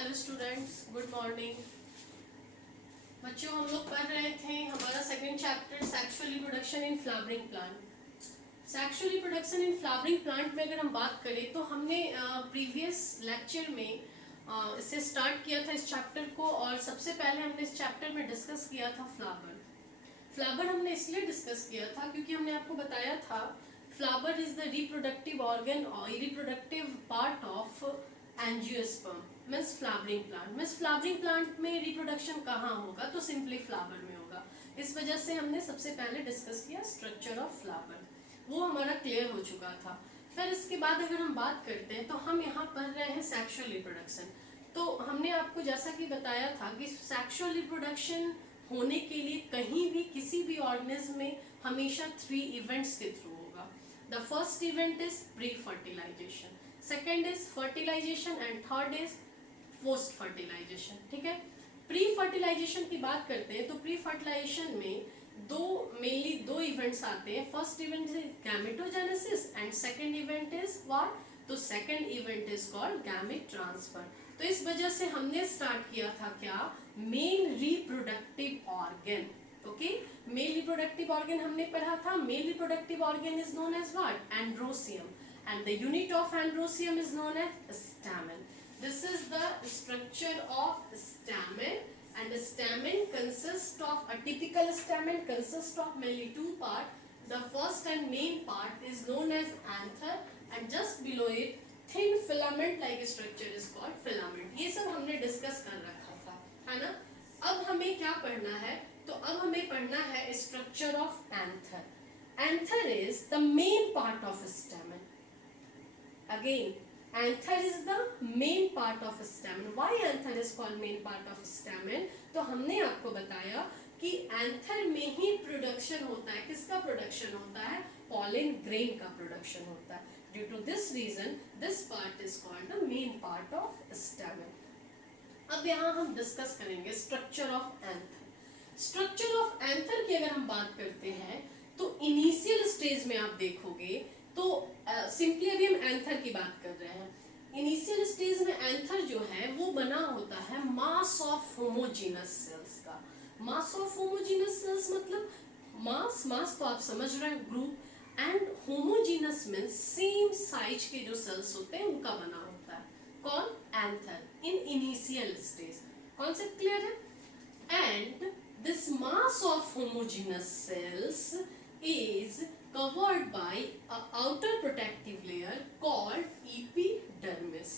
Hello students, good morning. बच्चों, हम लोग पढ़ रहे थे हमारा second chapter sexual reproduction in flowering plant. Sexual reproduction in flowering plant में अगर हम बात करें तो हमने प्रीवियस लेक्चर में इससे स्टार्ट किया था इस चैप्टर को, और सबसे पहले हमने इस चैप्टर में डिस्कस किया था फ्लावर। फ्लावर हमने इसलिए डिस्कस किया था क्योंकि हमने आपको बताया था flower is the reproductive organ और reproductive part of angiosperm means flowering plant. Means flowering plant में रिप्रोडक्शन कहाँ होगा, तो सिंपली फ्लावर में होगा। इस वजह से हमने सबसे पहले डिस्कस किया स्ट्रक्चर ऑफ फ्लावर, वो हमारा क्लियर हो चुका था। फिर इसके बाद अगर हम बात करते हैं तो हम यहाँ पढ़ रहे हैं सेक्सुअल रिप्रोडक्शन। तो हमने आपको जैसा कि बताया था कि सेक्सुअल रिप्रोडक्शन होने के लिए कहीं भी किसी भी ऑर्गेनिज्म में हमेशा 3 इवेंट्स के थ्रू होगा। The first event is pre fertilization, second is fertilization and third is post fertilization. ठीक है, प्री फर्टिलाइजेशन की बात करते हैं तो प्री फर्टिलाइजेशन में मेनली दो इवेंट्स आते हैं। First event is gametogenesis and second event is what, तो second event is called gamete transfer. तो इस वजह से हमने स्टार्ट किया था क्या, male reproductive organ. Okay, male reproductive organ हमने पढ़ा था। Mail reproductive organ is known as what, androecium, and the unit of androsium is known as stamen. This is the structure of stamen, and the stamen consists of, a typical stamen consists of mainly 2 parts. The first and main part is known as anther, and just below it thin filament like structure is called filament. ये सब हमने discuss कर रखा था, है ना। अब हमें क्या पढ़ना है, तो अब हमें पढ़ना है structure of anther. Anther is the main part of stamen. Again, anther is the main part of stamen. Why anther is called main part of stamen? तो हमने आपको बताया कि एंथर में ही प्रोडक्शन होता है। किसका प्रोडक्शन होता है, पॉलन ग्रेन का प्रोडक्शन होता है। Due to this reason this part is called the main part of stamen. अब यहाँ हम डिस्कस करेंगे structure of anther. Structure of anther की अगर हम बात करते हैं तो इनिशियल स्टेज में आप देखोगे तो सिंपली अभी हम एंथर की बात कर रहे हैं। इनिशियल स्टेज में एंथर जो है वो बना होता है मास ऑफ होमोजीनस सेल्स का। मास ऑफ होमोजीनस सेल्स मतलब मास तो आप समझ रहे हैं, group, and homogeneous means same size के जो सेल्स होते हैं उनका बना होता है। कौन, anther in initial stage. Concept clear है। And this mass of homogeneous cells is covered by a outer protective layer called epidermis.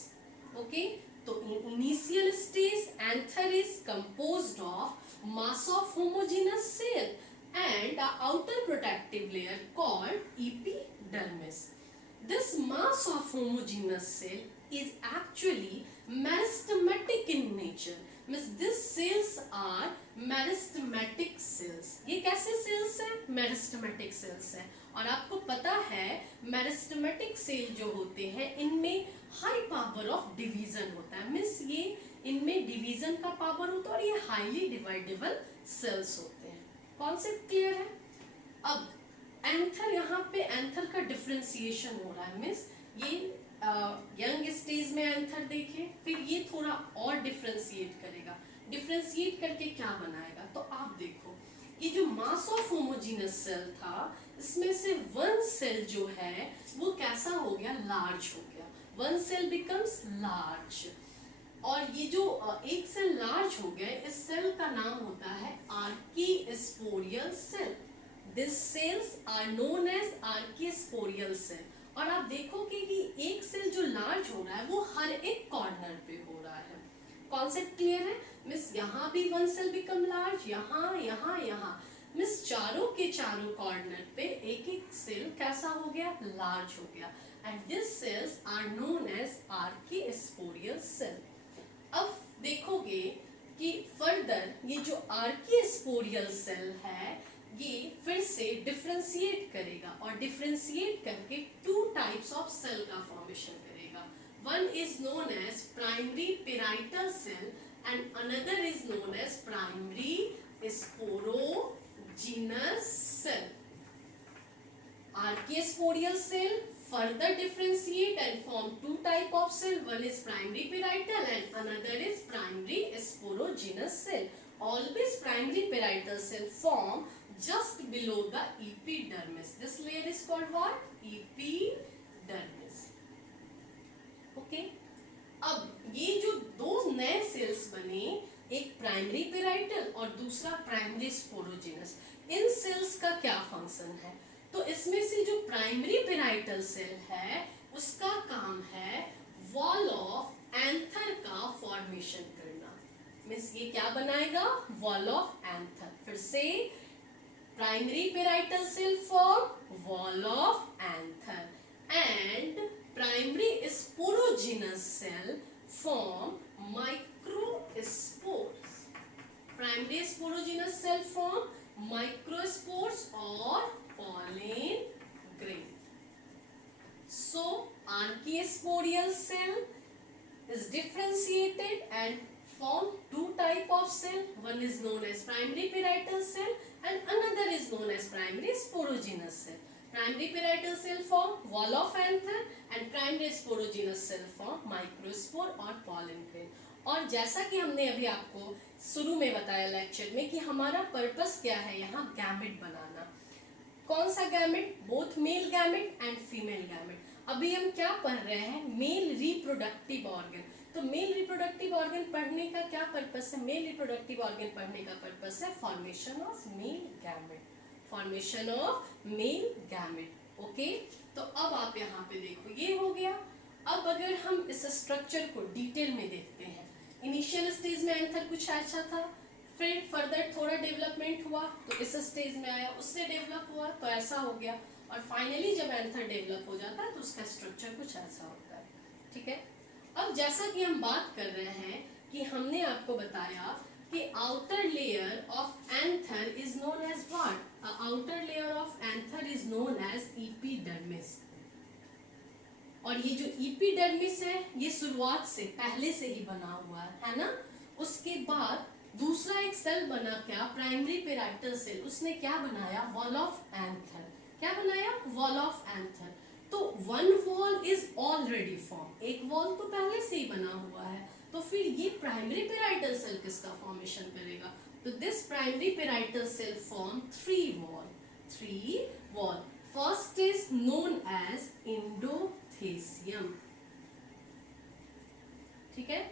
Okay, so in initial stage anther is composed of mass of homogeneous cell and a outer protective layer called epidermis. This mass of homogeneous cell is actually meristematic in nature. Means these cells are meristematic cells. ये कैसे cells हैं, meristematic cells हैं। और आपको पता है meristematic cell जो होते हैं इनमें हाई पावर ऑफ डिवीजन होता है। मीन्स ये इनमें डिवीजन का पावर होता है और ये हाईली डिवाइडेबल सेल्स होते हैं। कॉन्सेप्ट क्लियर है। अब एंथर, यहाँ पे एंथर का डिफरेंशिएशन हो रहा है। मीन्स ये यंग स्टेज में एंथर देखिए, फिर ये थोड़ा और डिफरेंशिएट करेगा। डिफरेंशिएट करके क्या बनाएगा, तो आप देखो ये जो मास ऑफ होमोजीनस सेल था इसमें से वन सेल जो है वो कैसा हो गया, लार्ज हो गया। वन सेल बिकम्स लार्ज, और ये जो एक सेल लार्ज हो गया, इस सेल का नाम होता है archesporial cell. This cells are known as archesporial cell. और आप देखोगे कि एक सेल जो लार्ज हो रहा है वो हर एक कॉर्नर पे हो रहा है। कॉन्सेप्ट क्लियर है। मिस यहाँ भी वन सेल बिकम लार्ज, यहाँ यहाँ यहाँ, मिस चारों के चारों कॉर्नर पे एक एक सेल कैसा हो गया, लार्ज हो गया। And this cells are known as archesporial cell. अब देखोगे कि फर्दर ये जो आर्कीस्पोरियल सेल है ये फिर से डिफरेंशिएट करेगा, और डिफरेंशिएट करके 2 टाइप्स ऑफ सेल का फॉर्मेशन करेगा। One is known as primary parietal cell and another is known as primary sporogenous cell. Archesporial cell further differentiate and form two type of cell. One is primary parietal and another is primary sporogenous cell. Always primary parietal cell form just below the epidermis. This layer is called what? Epidermis. Okay. अब ये जो दो नए sales बने, एक primary parietal और दूसरा primary sporogenous, इन sales का क्या फंक्शन है? तो इसमें से जो प्राइमरी पेराइटल सेल है उसका काम है वॉल ऑफ एंथर का फॉर्मेशन करना। मीन्स ये क्या बनाएगा? Wall of anther. फिर से primary parietal cell form wall of anther and primary sporogenous cell form microspores. Primary sporogenous cell form microspores और pollen grain. So archaeosporial cell is differentiated and form two type of cell. One is known as primary parietal cell and another is known as primary sporogenous cell. Primary parietal cell form wall of anther and primary sporogenous cell form microspore और pollen grain. और जैसा कि हमने अभी आपको शुरू में बताया लेक्चर में कि हमारा पर्पस क्या है, यहाँ गैमेट बनाना। कौन सा gamete? Both male gamete and female gamete. अभी हम क्या पढ़ रहे हैं? Mail reproductive organ. तो मेल रिप्रोडक्टिव ऑर्गन पढ़ने का क्या पर्पस है? मेल रिप्रोडक्टिव ऑर्गन पढ़ने का पर्पस है formation of male gamete. Formation of male gamete. Okay, तो अब आप यहाँ पे देखो, ये हो गया। अब अगर हम इस स्ट्रक्चर को डिटेल में देखते हैं, इनिशियल स्टेज में एंथर कुछ ऐसा था, फिर फर्दर थोड़ा डेवलपमेंट हुआ तो इस स्टेज में आया, उससे डेवलप हुआ तो ऐसा हो गया, और फाइनली जब एंथर डेवलप हो जाता है तो उसका स्ट्रक्चर कुछ ऐसा होता है। ठीक है। अब जैसा कि हम बात कर रहे हैं कि हमने आपको बताया कि outer layer of anther is known as what? Outer layer of anther is known as epidermis. और ये जो एपिडर्मिस है ये शुरुआत से पहले से ही बना हुआ है ना। उसके बाद दूसरा एक सेल बना क्या? Primary parietal cell. उसने क्या बनाया? Wall of anther. क्या बनाया? Wall of anther. तो one wall is already form, एक वॉल तो पहले से ही बना हुआ है, तो फिर ये प्राइमरी पेराइटल सेल किसका फॉर्मेशन करेगा? तो this primary parietal cell form three wall. First is known as endothecium. ठीक है।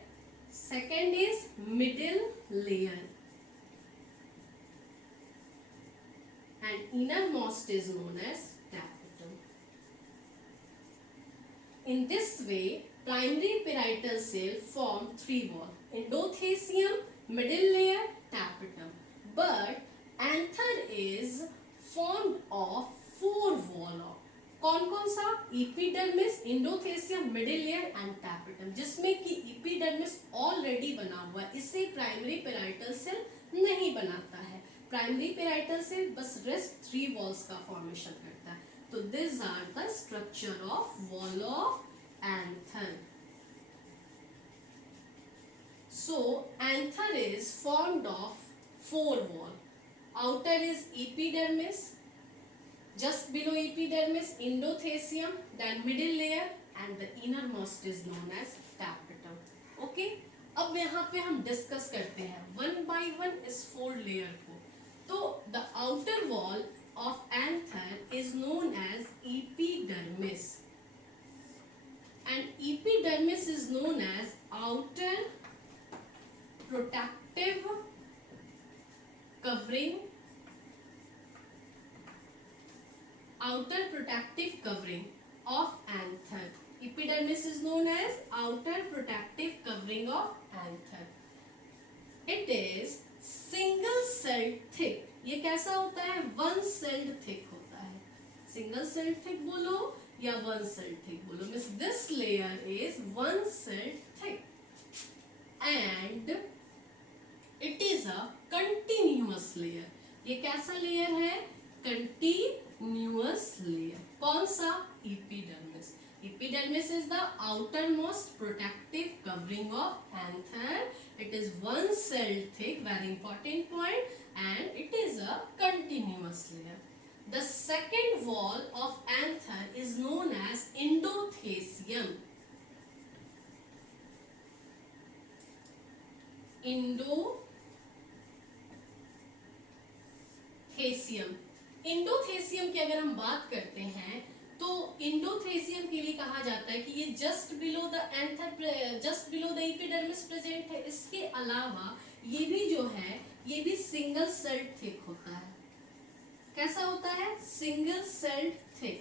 Second is middle layer and innermost is known as tapetum. In this way, primary parietal cell form three wall: endothecium, middle layer, tapetum. But anther is formed of four wall of कौन सा? Epidermis, endothecium, middle layer and tapetum, जिसमें कि epidermis already बना हुआ है, इसे primary parietal cell नहीं बनाता है। प्राइमरी पेराइटल सेल बस रेस्ट थ्री वॉल्स का फॉर्मेशन करता है। तो this are the structure of wall of anther. So anther is formed of four wall. Outer is epidermis, just below epidermis endothecium, then middle layer and the innermost is known as tapetum. Okay, अब यहाँ पे हम discuss करते हैं one by one इस four layer को। तो the outer wall of anther is known as epidermis and epidermis is known as outer protective covering of anther. Epidermis is known as outer protective covering of anther. It is single celled thick. ये कैसा होता है? One sailed thick होता है। Single celled thick बोलो या one sailed thick बोलो, means this layer is one sailed thick and it is a continuous layer. ये कैसा लेयर है? Continuous layer. कौन सा? Epidermis. Epidermis is the outermost protective covering of anther. It is one cell thick, very important point, and it is a continuous layer. The second wall of anther is known as endothecium. इंडोथेसियम की अगर हम बात करते हैं तो इंडोथेसियम के लिए कहा जाता है कि ये just below the anther, just below the epidermis present है। इसके अलावा ये भी जो है ये भी सिंगल सेल्ड थिक होता है। कैसा होता है? Single celled thick.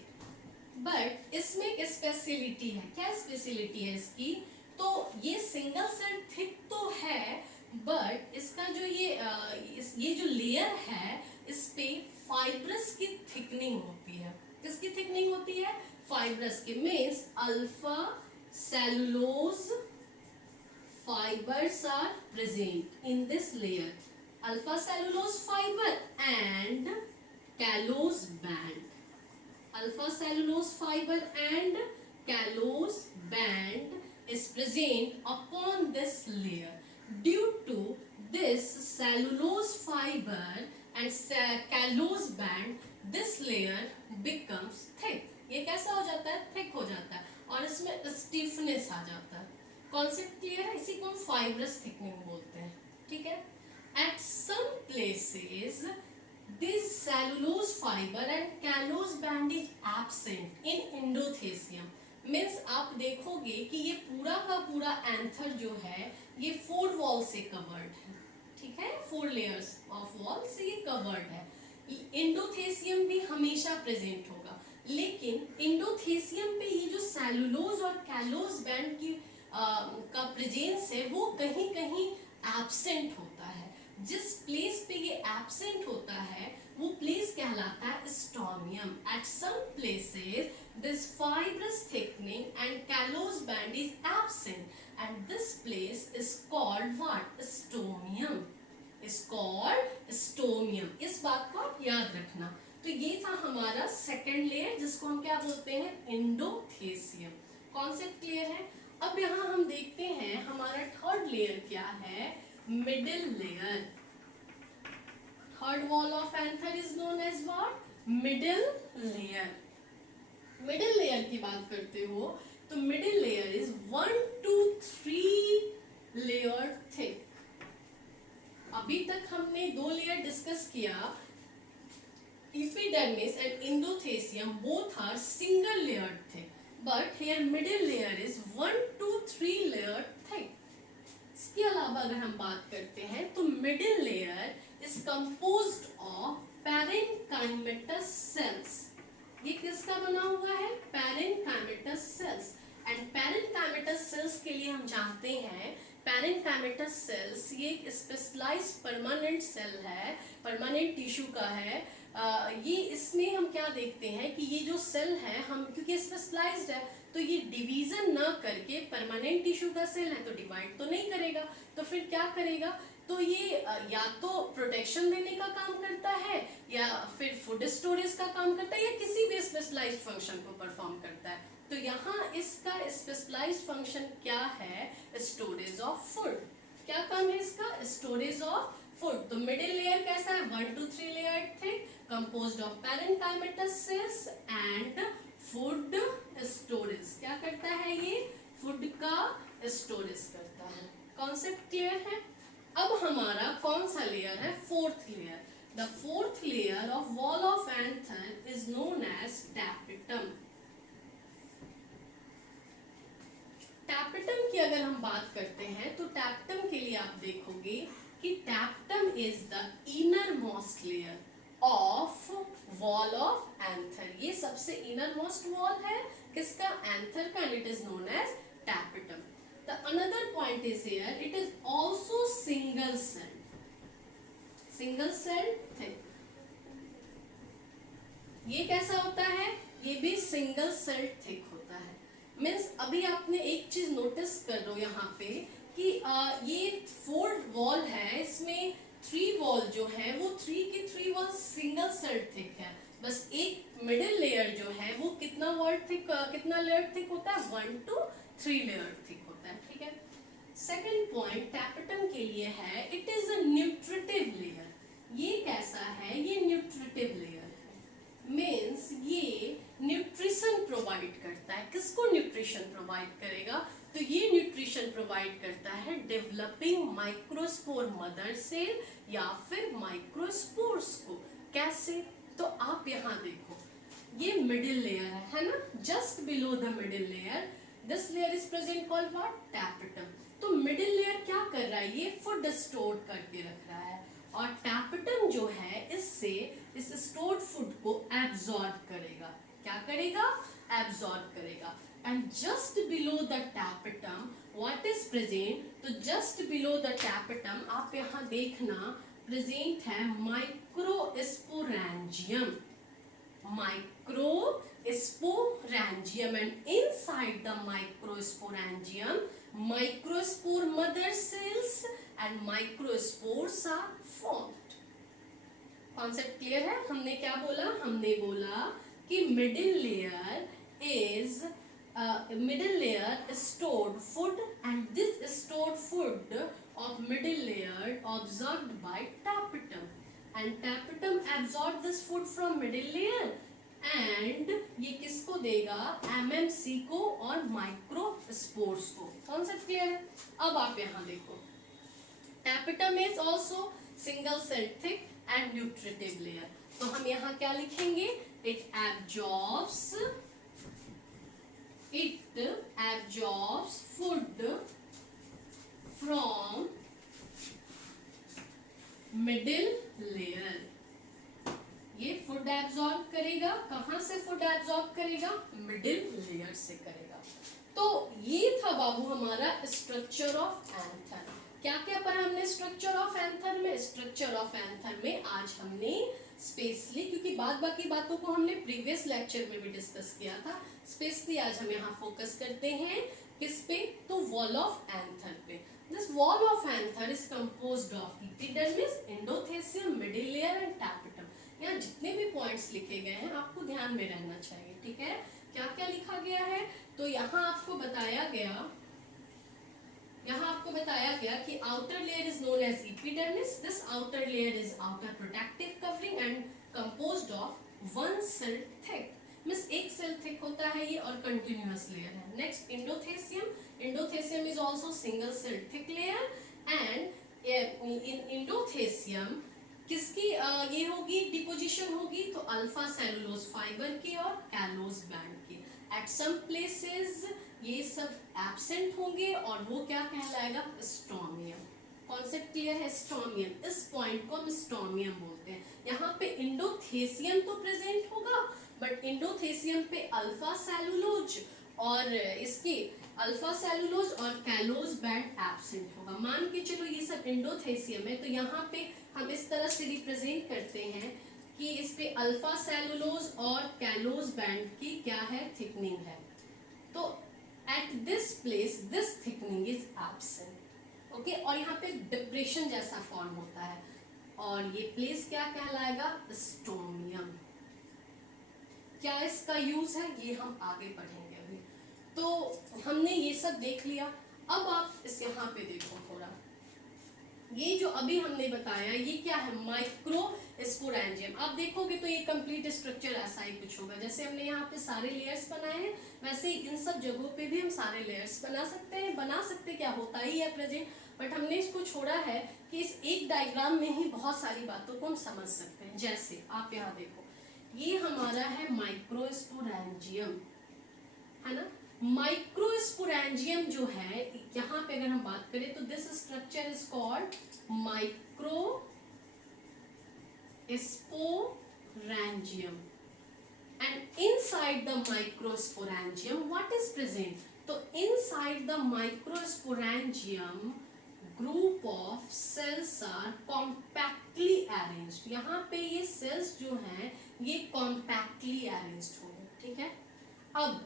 बट इसमें एक स्पेशलिटी है। क्या स्पेशलिटी है इसकी? तो ये सिंगल सेल्ड थिक तो है, बट इसका जो ये जो लेयर है इस पे फाइब्रस की थिकनिंग होती है। किसकी थिकनिंग होती है? फाइब्रस की। Means alpha cellulose fibers are present in this layer. Alpha cellulose fiber and callose band. Alpha cellulose fiber and callose band is present upon this layer. Due to this cellulose fiber and callose band, this layer becomes thick. ये कैसा हो जाता है? Thick हो जाता है और इसमें स्टिफनेस आ जाता है। कॉन्सेप्ट क्लियर है? इसी को हम फाइब्रस थिकनिंग बोलते हैं। ठीक है। At some places this cellulose fibre and callose band is absent in endothecium. Means आप देखोगे कि ये पूरा का पूरा एंथर जो है ये 4 वॉल से कवर्ड है। ठीक है, 4 लेयर्स ऑफ वॉल से ये कवर्ड है। इंडोथेसियम भी हमेशा प्रेजेंट होगा, लेकिन इंडोथेसियम पे ये जो सेलुलोज और कैलोज बैंड की का प्रेजेंस है वो कहीं कहीं एब्सेंट होता है। जिस प्लेस पे ये एब्सेंट होता है वो प्लेस कहलाता है stomium. At some places this fibrous thickening and callose band is absent and this place is called what? Stomium. is called stomium. इस बात को आप याद रखना। तो ये था हमारा सेकेंड लेयर जिसको हम क्या बोलते हैं? इंडोथेसियम। कॉन्सेप्ट क्लियर है? अब यहाँ हम देखते हैं हमारा थर्ड लेयर क्या है? Middle layer. Third wall of anther is known as what? Middle layer. Middle layer की बात करते हो तो middle layer is 1 to 3 layer thick. अभी तक हमने 2 लेयर डिस्कस किया। Epidermis and endothecium both are single layered thick, but here middle layer is 1 to 3 layered thick. इसके अलावा अगर हम बात करते हैं तो middle layer is composed of parenchymatous cells. ये किसका बना हुआ है? parenchymatous cells. And parenchymatous cells के लिए हम जानते हैं parenchymatous cells ये एक स्पेशलाइज्ड परमानेंट सेल है, परमानेंट टिश्यू का है। ये इसमें हम क्या देखते हैं कि ये जो सेल है हम क्योंकि स्पेशलाइज्ड है तो ये डिवीजन ना करके परमानेंट टिश्यू का सेल है तो डिवाइड तो नहीं करेगा, तो फिर क्या करेगा? तो ये या तो प्रोटेक्शन देने का काम करता है या फिर फूड स्टोरेज का काम करता है या किसी भी स्पेशलाइज्ड फंक्शन को परफॉर्म करता है। तो यहाँ इसका स्पेशलाइज्ड फंक्शन क्या है? Storage of food. क्या काम है इसका? Storage of food. तो मिडिल लेयर कैसा है? 1 to 3 layer thick, composed of parenchymatous cells and food storage। क्या करता है ये? फूड का स्टोरेज करता है। कॉन्सेप्ट क्लियर है? अब हमारा कौन सा लेयर है? Fourth layer. The fourth layer of wall of anther is known as tapetum. Tapetum की अगर हम बात करते हैं तो टैपेटम के लिए आप देखोगे कि tapetum is the inner most layer of wall of anther. ये सबसे इनर मोस्ट वॉल है किसका? एंथर का, and it is known as tapetum. The another point is here it is also single cell. Single cell thick. ये कैसा होता है? ये भी सिंगल सेल थिक होता है। मीन्स अभी आपने एक चीज नोटिस कर लो यहाँ पे कि ये 4 वॉल है, इसमें 3 वॉल जो है वो 3 के 3 वॉल सिंगल सेल थिक है। बस एक मिडिल लेयर जो है वो कितना वॉल थिक, कितना लेयर थिक होता है? 1 to 3 लेयर थिक होता है। ठीक है। सेकंड पॉइंट टैपेटम के लिए है it is a nutritive layer. ये कैसा है? ये न्यूट्रिटिव लेयर है। मीन्स ये न्यूट्रिशन प्रोवाइड करता है। किसको न्यूट्रिशन प्रोवाइड करेगा? तो ये न्यूट्रिशन प्रोवाइड करता है डेवलपिंग माइक्रोस्पोर मदर सेल या फिर माइक्रोस्पोर्स को। कैसे? तो आप यहाँ देखो, ये मिडिल लेयर है ना, just below the middle layer this layer is present called what? Tapetum. तो मिडिल लेयर क्या कर रहा है? ये फूड स्टोर करके रख रहा है, और टैपेटम जो है इससे इस स्टोर्ड फूड को एब्जॉर्ब करेगा। क्या करेगा? एब्जॉर्ब करेगा। And just below the tapetum what is present? तो जस्ट बिलो द टैपेटम आप यहाँ देखना प्रेजेंट है microsporangium. Microsporangium, and inside the microsporangium microspore mother cells and microspores are formed. Concept clear है? हमने क्या बोला? हमने बोला कि middle layer stored food, and this stored food of middle layer absorbed by tapetum, and tapetum absorb this food from middle layer and ये किसको देगा? MMC को और माइक्रोस्पोर्स को। कॉन्सेप्ट क्लियर है? अब आप यहाँ देखो, tapetum is also single cell thick and nutritive layer। तो हम यहाँ क्या लिखेंगे? It absorbs food from middle layer. ये फूड एब्जॉर्ब करेगा। कहां से फूड एब्जॉर्ब करेगा? मिडिल लेयर से करेगा। तो ये था बाबू हमारा स्ट्रक्चर ऑफ एंथर। क्या क्या पढ़ा हमने स्ट्रक्चर ऑफ एंथर में? स्ट्रक्चर ऑफ एंथर में आज हमने स्पेशली, क्योंकि बाकी बातों को हमने प्रीवियस लेक्चर में भी डिस्कस किया था, स्पेशली आज हम यहाँ फोकस करते हैं किस पे? तो वॉल ऑफ एंथर पे। This wall of anther is composed of epidermis, endothelium, middle layer and tapetum। यहाँ जितने भी पॉइंट्स लिखे गए हैं आपको ध्यान में रहना चाहिए, ठीक है? क्या क्या लिखा गया है? तो यहाँ आपको बताया गया कि outer layer is known as epidermis। This outer layer is outer protective covering and composed of one cell thick। Means एक सेल थिक होता है ये और कंटिन्यूअस लेयर है। Next endothelium is also single cell thick layer, and in endothelium किसकी ये होगी deposition होगी? तो अल्फा सेलुलोज फाइबर की और कैलोज बैंड की। एट सम प्लेसेस ये सब एब्सेंट होंगे और वो क्या कहलाएगा? स्टोमियम। कॉन्सेप्ट क्लियर है? स्टोमियम, इस पॉइंट को हम स्टोमियम बोलते हैं। यहाँ पे इंडोथेसियम तो प्रेजेंट होगा, बट इंडोथेसियम पे अल्फा सेलुलोज और इसकी अल्फा सेलुलोज और कैलोज बैंड एब्सेंट होगा। मान के चलो ये सब इंडोथेसियम है, तो यहाँ पे हम इस तरह से रिप्रेजेंट करते हैं कि इस पे अल्फा सेलुलोज और कैलोज बैंड की क्या है? थिकनिंग है। तो at this place this thickening is absent, okay. और यहाँ पे डिप्रेशन जैसा फॉर्म होता है और ये प्लेस क्या कहलाएगा? स्टोमियम। क्या इसका यूज है? ये हम आगे पढ़ेंगे अभी। तो हमने ये सब देख लिया। अब आप इस यहाँ पे देखो थोड़ा, ये जो अभी हमने बताया ये क्या है? माइक्रोस्पोरेंजियम। आप देखोगे तो ये कंप्लीट स्ट्रक्चर ऐसा ही कुछ होगा। जैसे हमने यहाँ पे सारे लेयर्स बनाए हैं, वैसे ही इन सब जगहों पे भी हम सारे लेयर्स बना सकते हैं। क्या होता ही है प्रेजेंट, बट हमने इसको छोड़ा है कि इस एक डायग्राम में ही बहुत सारी बातों को हम समझ सकते हैं। जैसे आप यहाँ देखो, ये हमारा है माइक्रोस्पोरेंजियम, है ना? माइक्रोस्पोरेंजियम जो है, यहाँ पे अगर हम बात करें तो this structure is called microsporangium, and inside the microsporangium what is present? तो inside the microsporangium group of cells are compactly arranged. यहाँ पे ये सेल्स जो हैं ये कॉम्पैक्टली अरेंज्ड होंगे, ठीक है? अब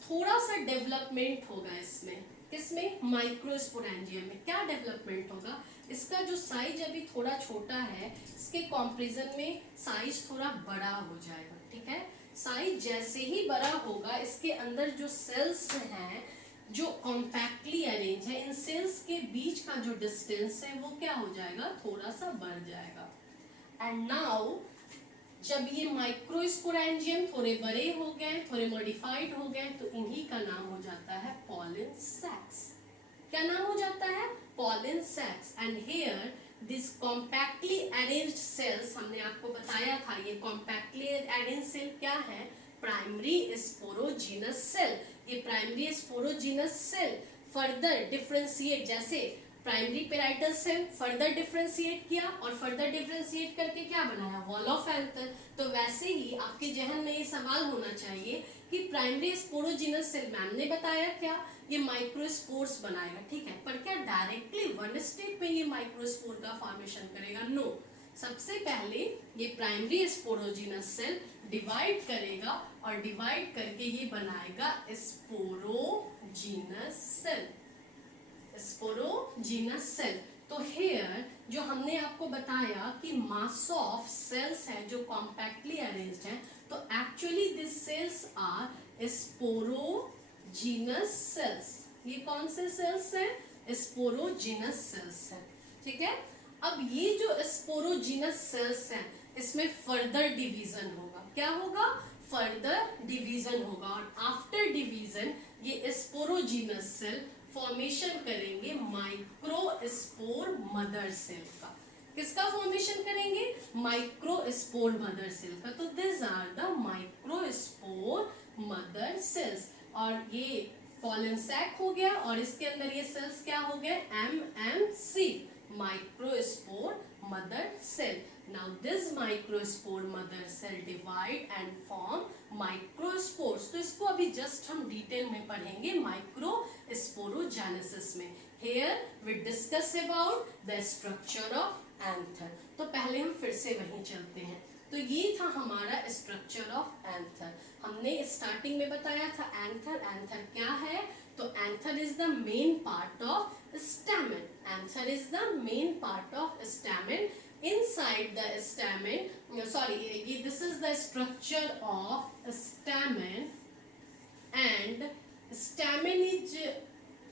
थोड़ा सा डेवलपमेंट होगा इसमें, किसमें? माइक्रोस्पोरेंजियम में। क्या डेवलपमेंट होगा? इसका जो साइज अभी थोड़ा छोटा है, इसके कंपैरिजन में साइज थोड़ा बड़ा हो जाएगा, ठीक है? साइज जैसे ही बड़ा होगा, इसके अंदर जो सेल्स हैं जो कॉम्पैक्टली अरेंज है, इन सेल्स के बीच का जो डिस्टेंस है वो क्या हो जाएगा? थोड़ा सा बढ़ जाएगा। एंड नाउ जब ये माइक्रोस्पोरेंजियम थोड़े बड़े हो गए, थोड़े मॉडिफाइड हो गए, तो इन्हीं का नाम हो जाता है पॉलन सैक्स। क्या नाम हो जाता है? Pollen sacs. And here this compactly arranged cells, हमने आपको बताया था ये कॉम्पैक्टली अरेंज्ड सेल क्या है? Primary sporogenous cell. ये primary sporogenous cell further differentiate, जैसे primary parietal cell further differentiate किया और फर्दर डिफरेंशिएट करके क्या बनाया? Wall of anther. तो वैसे ही आपके जहन में ये सवाल होना चाहिए कि प्राइमरी स्पोरोजीनस सेल मैम ने बताया क्या? ये माइक्रोस्पोर्स बनाएगा, ठीक है, पर क्या डायरेक्टली वन स्टेप में ये माइक्रोस्पोर का फॉर्मेशन करेगा? नो। सबसे पहले ये प्राइमरी स्पोरोजीनस सेल डिवाइड करेगा और डिवाइड करके ये बनाएगा स्पोरोजीनस सेल। Sporogenous cell. तो हेयर जो हमने आपको बताया कि मास ऑफ सेल्स है जो कॉम्पैक्टली अरेंज्ड है, तो actually this cells are sporogenous cells. ये कौन से सेल्स हैं? स्पोरोजीनस सेल्स हैं, ठीक है। अब ये जो स्पोरोजीनस सेल्स हैं इसमें फर्दर डिवीजन होगा। क्या होगा? फर्दर डिवीजन होगा। और आफ्टर डिवीजन ये स्पोरोजीनस सेल फॉर्मेशन करेंगे माइक्रोस्पोर मदर सेल का। किसका फॉर्मेशन करेंगे? माइक्रोस्पोर मदर सेल का। तो this are the microspore mother cells. और ये पॉलन सैक हो गया और इसके अंदर ये सेल्स क्या हो गए? MMC, microspore mother cell. Now this microspore mother cell divide and form microspores. तो इसको अभी जस्ट हम डिटेल में पढ़ेंगे माइक्रोस्पोरोजेनेसिस में। Here we discuss about the structure of anther. तो पहले हम फिर से वहीं चलते हैं। तो ये था हमारा स्ट्रक्चर ऑफ एंथर। हमने स्टार्टिंग में बताया था एंथर। एंथर क्या है? तो anther is the main part of stamen. Anther is the main part of stamen. Inside the stamen, this is the structure of stamen, and stamen is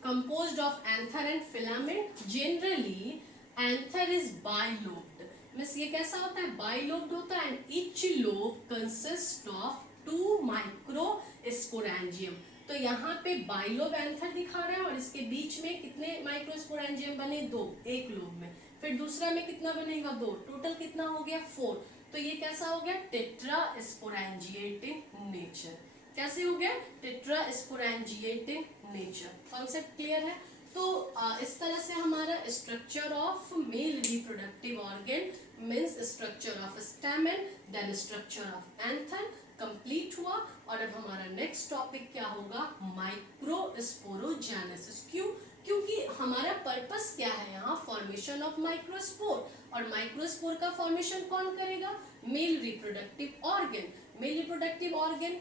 composed of anther and filament. Generally anther is bilobed, means ये कैसा होता है? Bilobed होता है। And each lobe consists of 2 microsporangium। तो यहाँ पे bilobe anther दिखा रहा है और इसके बीच में कितने माइक्रोस्पोरेंजियम बने? 2, एक लोब में। फिर दूसरा में कितना बनेगा? 2। टोटल कितना हो गया? 4। तो ये कैसा हो गया? टेट्रास्पोरेंजिएटिक नेचर। कैसे हो गया? टेट्रास्पोरेंजिएटिक नेचर। कॉन्सेप्ट क्लियर है? तो इस तरह से हमारा structure of male reproductive organ means structure of stamen, then structure of anther complete हुआ। और अब हमारा नेक्स्ट टॉपिक क्या होगा? माइक्रोस्पोरोजेनेसिस। क्यों? क्योंकि हमारा पर्पस क्या है यहाँ? Formation of microspore. और माइक्रोस्पोर का फॉर्मेशन कौन करेगा? Mail reproductive organ. Mail reproductive organ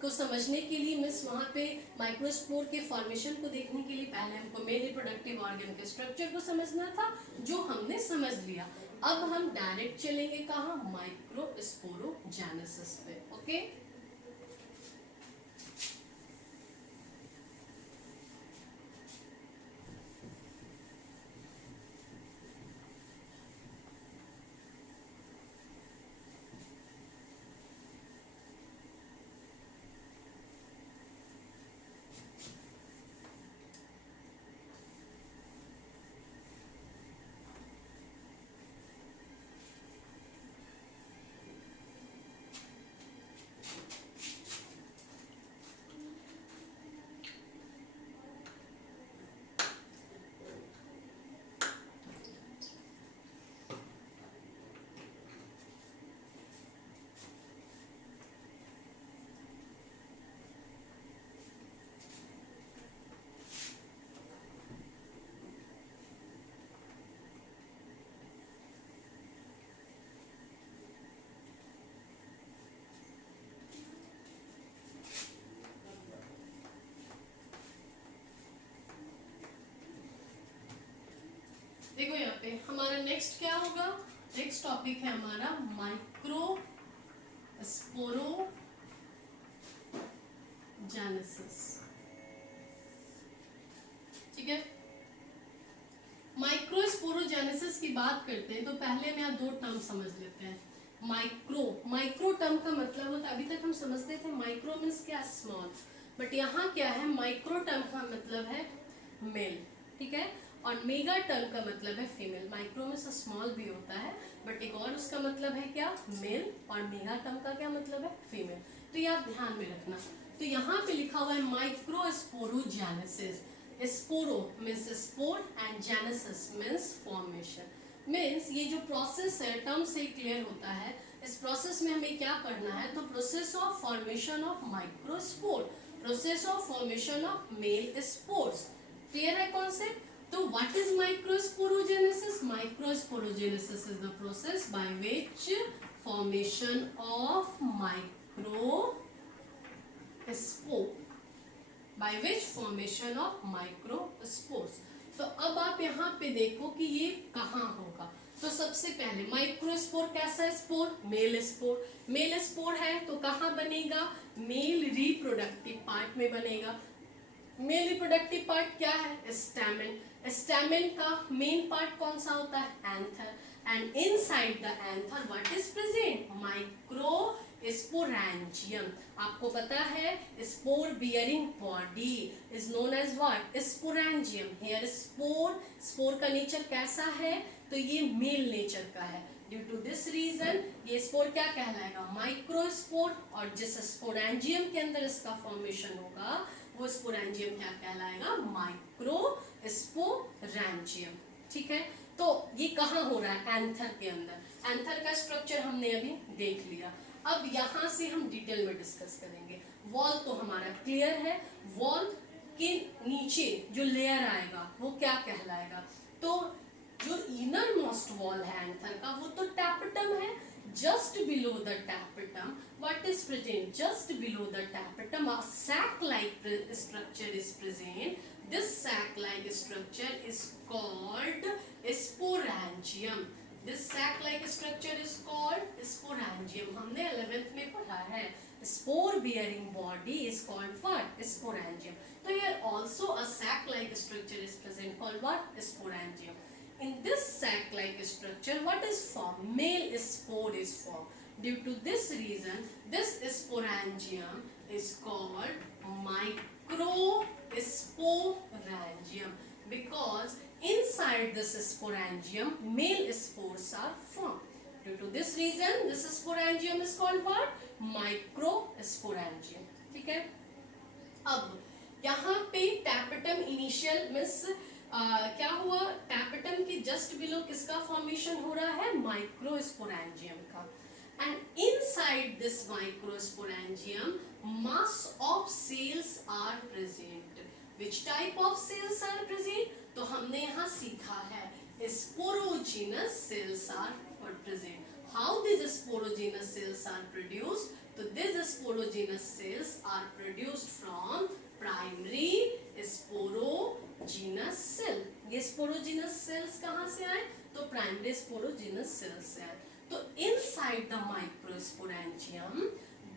को समझने के लिए मिस वहाँ पे माइक्रोस्पोर के फॉर्मेशन को देखने के लिए पहले हमको मेल रिप्रोडक्टिव ऑर्गन के स्ट्रक्चर को समझना था, जो हमने समझ लिया। अब हम डायरेक्ट चलेंगे कहाँ? माइक्रोस्पोरोजेनेसिस पे। ओके, देखो यहाँ पे हमारा नेक्स्ट क्या होगा? नेक्स्ट टॉपिक है हमारा माइक्रोस्पोरोजेनेसिस। ठीक है, माइक्रोस्पोरोजेनेसिस की बात करते हैं तो पहले हम यहाँ 2 टर्म समझ लेते हैं। माइक्रो टर्म का मतलब होता है, अभी तक हम समझते थे माइक्रो मीन्स क्या, स्मॉल, बट यहाँ क्या है, माइक्रो टर्म का मतलब है मेल, ठीक है, और मेगा टर्म का मतलब है फीमेल। माइक्रो में से स्मॉल भी होता है, बट एक और उसका मतलब है क्या, मेल, और मेगा टर्म का क्या मतलब है, फीमेल। तो ये आप ध्यान में रखना। तो यहाँ पे लिखा हुआ है microsporogenesis. स्पोरो means spore and genesis means formation. Means ये जो प्रोसेस है, टर्म से क्लियर होता है, इस प्रोसेस में हमें क्या पढ़ना है, तो process of formation of microspore, process of formation of male spores. Clear है कॉन्सेप्ट? तो what is microsporogenesis? Microsporogenesis is the process by which formation of microspore, by which formation of microspores. तो अब आप यहाँ पे देखो कि ये कहाँ होगा। तो सबसे पहले माइक्रोस्पोर कैसा है, spore, male spore. Male spore है तो कहाँ बनेगा, मेल रिप्रोडक्टिव पार्ट में बनेगा। मेल रिप्रोडक्टिव पार्ट क्या है, स्टैमेन। स्टैमेन का मेन पार्ट कौन सा होता है, anther, and inside the anther what is present, microsporangium. आपको पता है spore bearing body is known as what, sporangium. Here spore का नेचर कैसा है, तो ये मेल नेचर का है। ड्यू टू दिस रीजन ये स्पोर क्या कहलाएगा, माइक्रोस्पोर, और जिस स्पोरेंजियम के अंदर इसका फॉर्मेशन होगा वो स्पोरेंजियम क्या कहलाएगा, माइक्रोस्पोरेंजियम। ठीक है, तो ये कहाँ हो रहा है, एंथर के अंदर। एंथर का स्ट्रक्चर हमने अभी देख लिया। अब यहाँ से हम डिटेल में डिस्कस करेंगे। वॉल तो हमारा क्लियर है, वॉल के नीचे जो लेयर आएगा वो क्या कहलाएगा, तो जो इनर मोस्ट वॉल है एंथर का वो तो टैपेटम है। Just below the tapetum, what is present? Just below the tapetum, a sac-like structure is present. This sac-like structure is called sporangium. This sac-like structure is called sporangium. हमने 11th में पढ़ा है। Spore-bearing body is called what? Sporangium. So here also a sac-like structure is present called what? Sporangium. In this sac-like structure, what is formed? Male spore is formed. Due to this reason, this sporangium is called microsporangium, because inside this sporangium, male spores are formed. Due to this reason, this sporangium is called what? Microsporangium. ठीक है, अब यहाँ पे tapetum initial miss क्या हुआ, tapetum के just below किसका formation हो रहा है, माइक्रोस्पोरेंजियम का। And inside this microsporangium mass of cells are present. Which type of cells are present, तो हमने यहाँ सीखा है sporogenous cells are present. How this sporogenous cells are produced, तो this sporogenous cells are produced from primary sporogenous cell. ये sporogenous cells कहाँ से आए, तो प्राइमरी स्पोरोजेनस सेल्स से आए। तो inside the microsporangium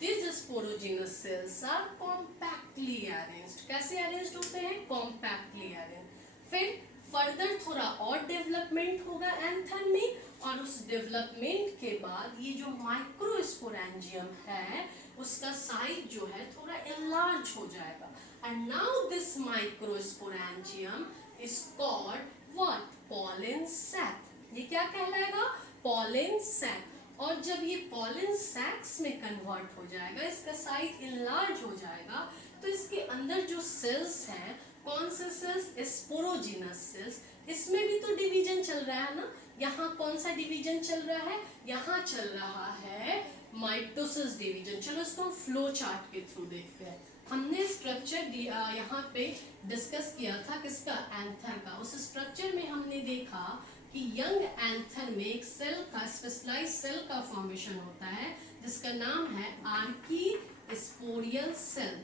these sporogenous cells are compactly arranged. कैसे अरेंज्ड होते हैं, compactly arranged। फिर फर्दर थोड़ा और डेवलपमेंट होगा एंथर में, और उस डेवलपमेंट के बाद ये जो माइक्रोस्पोरेंजियम है उसका साइज जो है थोड़ा enlarge हो जाएगा। And now this microsporangium is called what? Pollen sac. ये क्या कहलाएगा, pollen sac। और जब ये pollen sacs में कन्वर्ट हो जाएगा, इसका साइज enlarge हो जाएगा, तो इसके अंदर जो सेल्स हैं, कौन से सेल्स, स्पोरोजेनस सेल्स, इसमें भी तो डिवीजन चल रहा है ना। यहाँ कौन सा डिवीजन चल रहा है, यहाँ चल रहा है माइटोसिस डिवीजन। चलो इसको फ्लो चार्ट के थ्रू देखते हैं। हमने स्ट्रक्चर यहाँ पे डिस्कस किया था किसका, एंथर का। उस स्ट्रक्चर में हमने देखा कि यंग एंथर में एक सेल का, स्पेशलाइज सेल का फॉर्मेशन होता है जिसका नाम है आर्कीस्पोरियल सेल।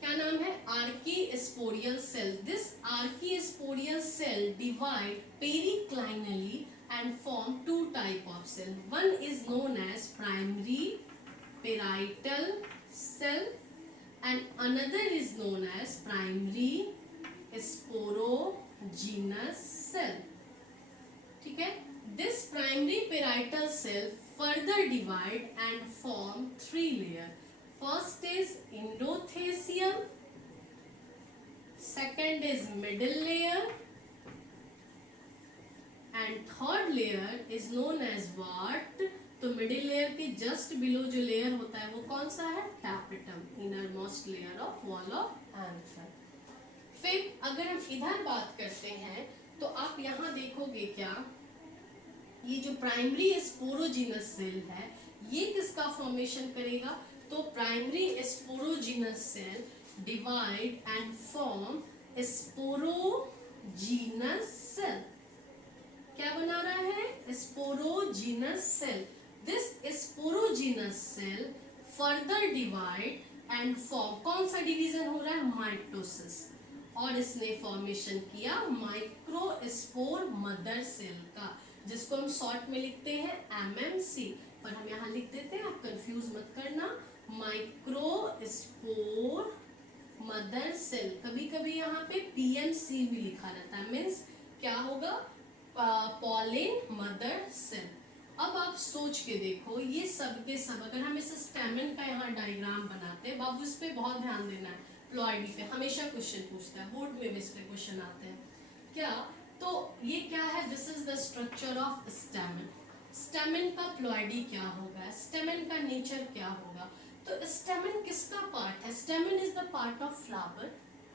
क्या नाम है, archesporial cell. This archesporial cell divide periclinally and form two type of cell. One is known as primary parietal cell and another is known as primary sporogenous cell. ठीक है, This primary parietal cell further divide and form three layers. First is endothecium, second is middle layer, and third layer is known as what? तो middle layer के just below जो layer होता है वो कौन सा है? Tapetum, inner most layer of wall of anther. फिर अगर हम इधर बात करते हैं तो आप यहाँ देखोगे क्या, ये जो प्राइमरी स्पोरोजिनस सेल है ये किसका फॉर्मेशन करेगा? तो primary sporogenous cell divide and form sporogenous cell. क्या बना रहा है? Sporogenous cell. This sporogenous cell further divide and form, कौन सा डिवीजन हो रहा है? माइटोसिस। और इसने फॉर्मेशन किया माइक्रोस्पोर मदर सेल का, जिसको हम शॉर्ट में लिखते हैं MMC, पर हम यहाँ लिख देते हैं, आप कंफ्यूज मत करना, माइक्रोस्पोर मदर सेल। कभी कभी यहाँ पे PMC भी लिखा रहता है, मीन्स क्या होगा? Pollen mother cell. अब आप सोच के देखो, ये सब के सब अगर हम इस स्टेमन का यहाँ डायग्राम बनाते हैं, बाबू इस पे बहुत ध्यान देना है, प्लॉइडी पे हमेशा क्वेश्चन पूछता है, बोर्ड में भी इस पे क्वेश्चन आते हैं क्या? तो ये क्या है? This is the structure of स्टेमन। स्टेमन का प्लॉइडी क्या होगा? स्टेमन का नेचर क्या होगा? तो स्टेमन किसका पार्ट है? स्टेमन is the part of flower,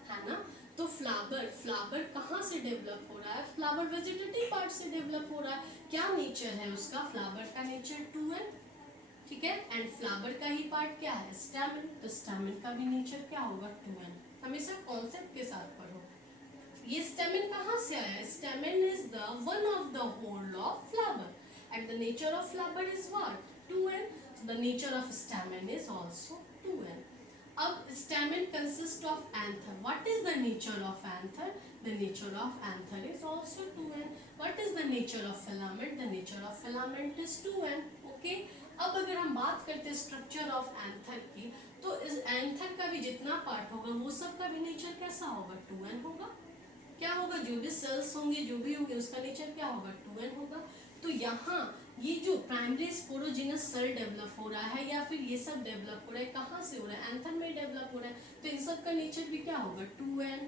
है ना? तो फ्लावर कहाँ से डेवलप हो रहा है? फ्लावर वेजिटेटिव पार्ट से डेवलप हो रहा है। क्या नेचर है उसका? फ्लावर का नेचर 2n, ठीक है, एंड फ्लावर का ही पार्ट क्या है? स्टेमन। तो स्टेमन का भी नेचर क्या होगा? 2n। हमेशा कॉन्सेप्ट के साथ पढ़ो। ये स्टेमन कहाँ से आया? Stamen is the one of the whole of flower and the nature of flower is what? 2n। The nature of stamen is also 2n। अब stamen consists of anther. What is the nature of anther? The nature of anther is also 2n. What is the nature of filament? The nature of filament is 2n. Okay. अब अगर हम बात करते हैं structure of anther की, तो इस anther का भी जितना पार्ट होगा वो सब का भी नेचर कैसा होगा? 2n होगा। क्या होगा? जो भी सेल्स होंगे, जो भी होंगे, उसका नेचर क्या होगा? 2n होगा। तो यहाँ ये जो प्राइमरी स्पोरोजिनस सेल डेवलप हो रहा है या फिर ये सब डेवलप हो रहा है, कहाँ से हो रहा है? एंथर में डेवलप हो रहा है। तो इन सब का नेचर भी क्या होगा? 2n।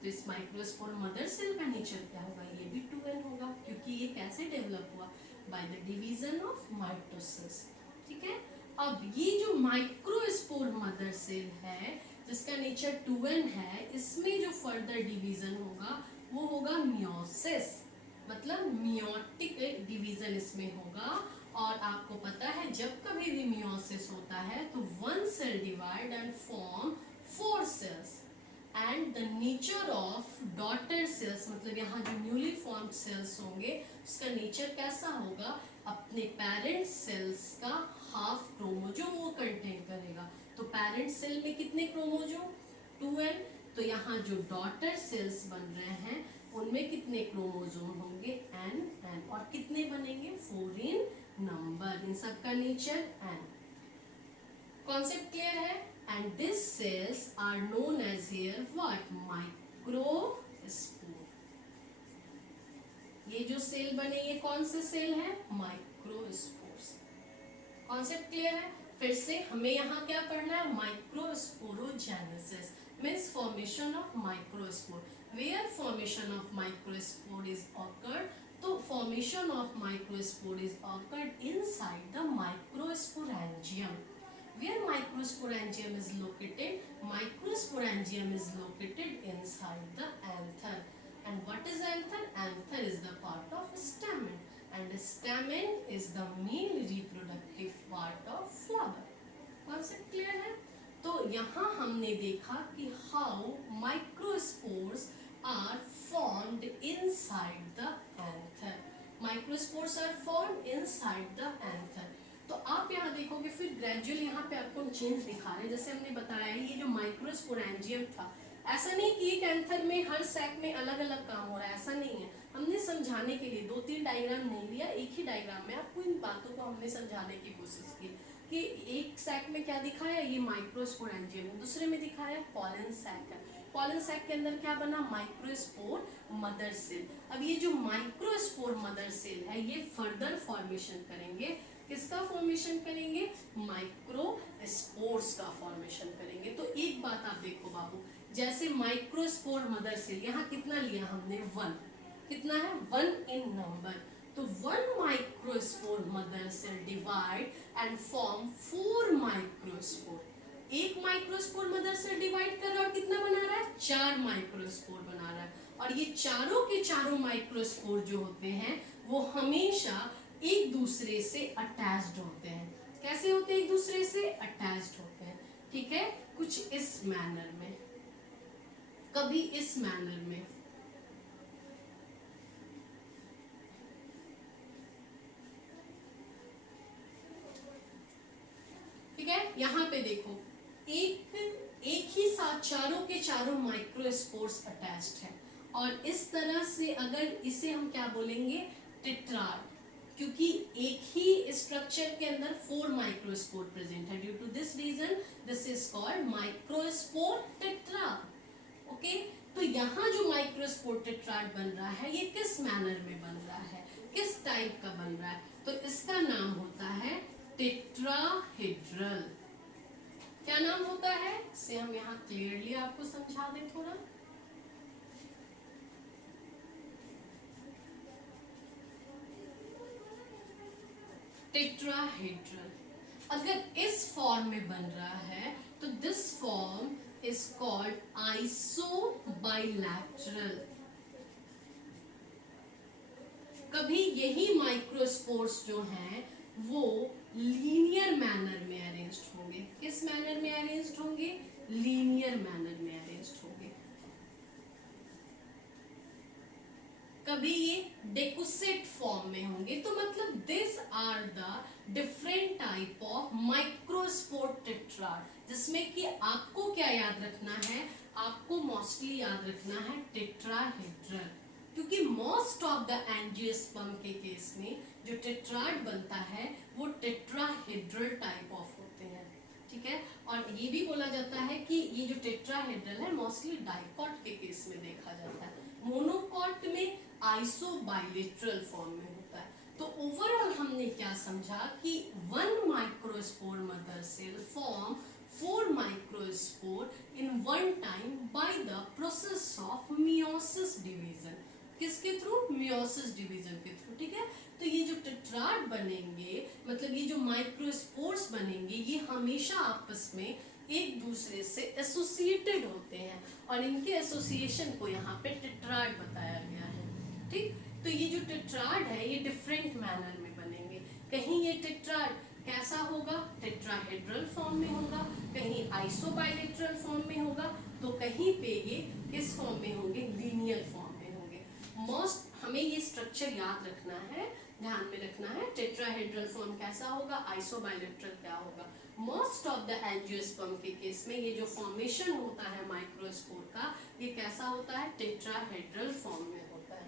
तो इस माइक्रोस्पोर मदर सेल का नेचर क्या होगा? ये भी 2n होगा, क्योंकि ये कैसे डेवलप हुआ? By the division of mitosis, ठीक है। अब ये जो माइक्रोस्पोर मदर सेल है जिसका नेचर 2n है, इसमें जो फर्दर डिवीजन होगा वो होगा मियोसिस, मतलब मियोटिक डिवीजन इसमें होगा। और आपको पता है जब कभी भी मियोसिस होता है तो one cell divide and form 4 cells and the nature of daughter cells, मतलब यहाँ जो न्यूली फॉर्म्ड सेल्स होंगे उसका नेचर कैसा होगा? अपने पेरेंट सेल्स का हाफ क्रोमोजोम वो कंटेन करेगा। तो पेरेंट सेल में कितने क्रोमोजोम? 2n। तो यहाँ जो डॉटर सेल्स बन रहे हैं उनमें कितने क्रोमोजोम होंगे? n। और कितने बनेंगे? 4 इन नंबर। इन सब का नेचर n। कॉन्सेप्ट क्लियर है? And this cells are known as here what? Microspore. ये जो सेल बने ये कौन से सेल है? माइक्रोस्पोर्स। कॉन्सेप्ट क्लियर है? फिर से हमें यहाँ क्या पढ़ना है? Microsporogenesis means formation of microspore. Where formation of microspore is occurred? तो formation of microspore is occurred inside the microsporangium. Where microsporangium is located? Microsporangium is located inside the anther. And what is anther? Anther is the part of stamen, and stamen is the male reproductive part of flower. Concept clear है? तो यहाँ हमने देखा कि how microspores are formed inside the anther. Microspores are formed inside the anther. तो आप यहाँ देखोगे फिर ग्रेजुअल यहाँ पे आपको चेंज दिखा रहे हैं। जैसे हमने बताया ये जो माइक्रोस्पोरेंजियम था, ऐसा नहीं कि एक एंथर में हर सैक में अलग अलग काम हो रहा है, ऐसा नहीं है। हमने समझाने के लिए 2-3 डायग्राम नहीं लिया, एक ही डायग्राम में आपको इन बातों को हमने समझाने की कोशिश की। कि एक सैक में क्या दिखाया, ये माइक्रोस्पोर एंजियम है, दूसरे में दिखाया पॉलन सैक है। पॉलन सैक के अंदर क्या बना, माइक्रोस्पोर मदर सेल। अब ये जो माइक्रोस्पोर मदर सेल है ये फर्दर फॉर्मेशन करेंगे, किसका फॉर्मेशन करेंगे, माइक्रोस्पोर्स का फॉर्मेशन करेंगे। तो एक बात आप देखो बाबू, जैसे माइक्रोस्पोर मदर सेल, यहाँ कितना लिया हमने, 1, कितना है, 1 इन नंबर। तो 1 microspore mother cell divide and form 4 microspore. एक माइक्रोस्पोर मदर सेल डिवाइड कर रहा है और कितना बना रहा है, 4 माइक्रोस्पोर बना रहा है। और ये चारों के चारों माइक्रोस्पोर जो होते हैं वो हमेशा एक दूसरे से अटैच्ड होते हैं। कैसे होते हैं, एक दूसरे से अटैच्ड होते हैं, ठीक है, कुछ इस मैनर में, कभी इस मैनर में। ठीक है, यहाँ पे देखो एक ही साथ चारों के चारों माइक्रोस्पोर्स अटैच्ड है। और इस तरह से अगर इसे हम क्या बोलेंगे, टेट्राड, क्योंकि एक ही स्ट्रक्चर के अंदर 4 माइक्रोस्पोर प्रेजेंट है। Due to this reason this is called microspore tetrad. Okay, तो यहाँ जो माइक्रोस्पोर टेट्राड बन रहा है ये किस मैनर में बन रहा है, किस टाइप का बन रहा है, तो इसका नाम होता है टेट्राहेड्रल। क्या नाम होता है, इसे हम यहाँ क्लियरली आपको समझा दें थोड़ा। टेट्राहेड्रल अगर इस फॉर्म में बन रहा है तो दिस फॉर्म इज कॉल्ड आइसोबाइलैटरल। कभी यही माइक्रोस्पोर्स जो हैं वो लीनियर मैनर में अरेंज्ड होंगे। किस मैनर में अरेंज्ड होंगे, लीनियर मैनर में अरेंज्ड होंगे। कभी ये डेकुसेट फॉर्म में होंगे। तो मतलब this are the different type of microspore tetrad, जिसमें कि आपको क्या याद रखना है, आपको मोस्टली याद रखना है टेट्राहेड्रल, क्योंकि मोस्ट ऑफ द एंजियोस्पर्म के केस में जो टेट्राड बनता है वो टेट्राहेड्रल टाइप ऑफ होते हैं। ठीक है, और ये भी बोला जाता है कि ये जो टेट्राहेड्रल है मोस्टली डाइकॉट के केस में देखा जाता है, मोनोकॉट में आइसोबाइलेटरल फॉर्म में होता है। तो ओवरऑल हमने क्या समझा कि 1 microspore mother cell form 4 microspore in 1 time by the process of meiosis division. किसके थ्रू, मियोसिस डिवीजन के थ्रू। ठीक है, तो ये जो टेट्राड बनेंगे, मतलब ये जो माइक्रोस्पोर्स बनेंगे, ये हमेशा आपस में एक दूसरे से एसोसिएटेड होते हैं और इनके एसोसिएशन को यहाँ पे टेट्राड बताया गया है। ठीक, तो ये जो टेट्राड है ये डिफरेंट मैनर में बनेंगे। कहीं ये टेट्राड कैसा होगा, टेट्राहेड्रल फॉर्म में होगा, कहीं आइसोबाइलेटरल फॉर्म में होगा, तो कहीं पे ये किस फॉर्म में होंगे, लीनियर फॉर्म में होंगे। मोस्ट हमें ये स्ट्रक्चर याद रखना है, ध्यान में रखना है, टेट्राहेड्रल फॉर्म कैसा होगा, आइसोबाइलेटरल क्या होगा। मोस्ट ऑफ द एंजियोस्पर्म के केस में ये जो फॉर्मेशन होता है माइक्रोस्पोर का, ये कैसा होता है, टेट्राहेड्रल फॉर्म में होता है।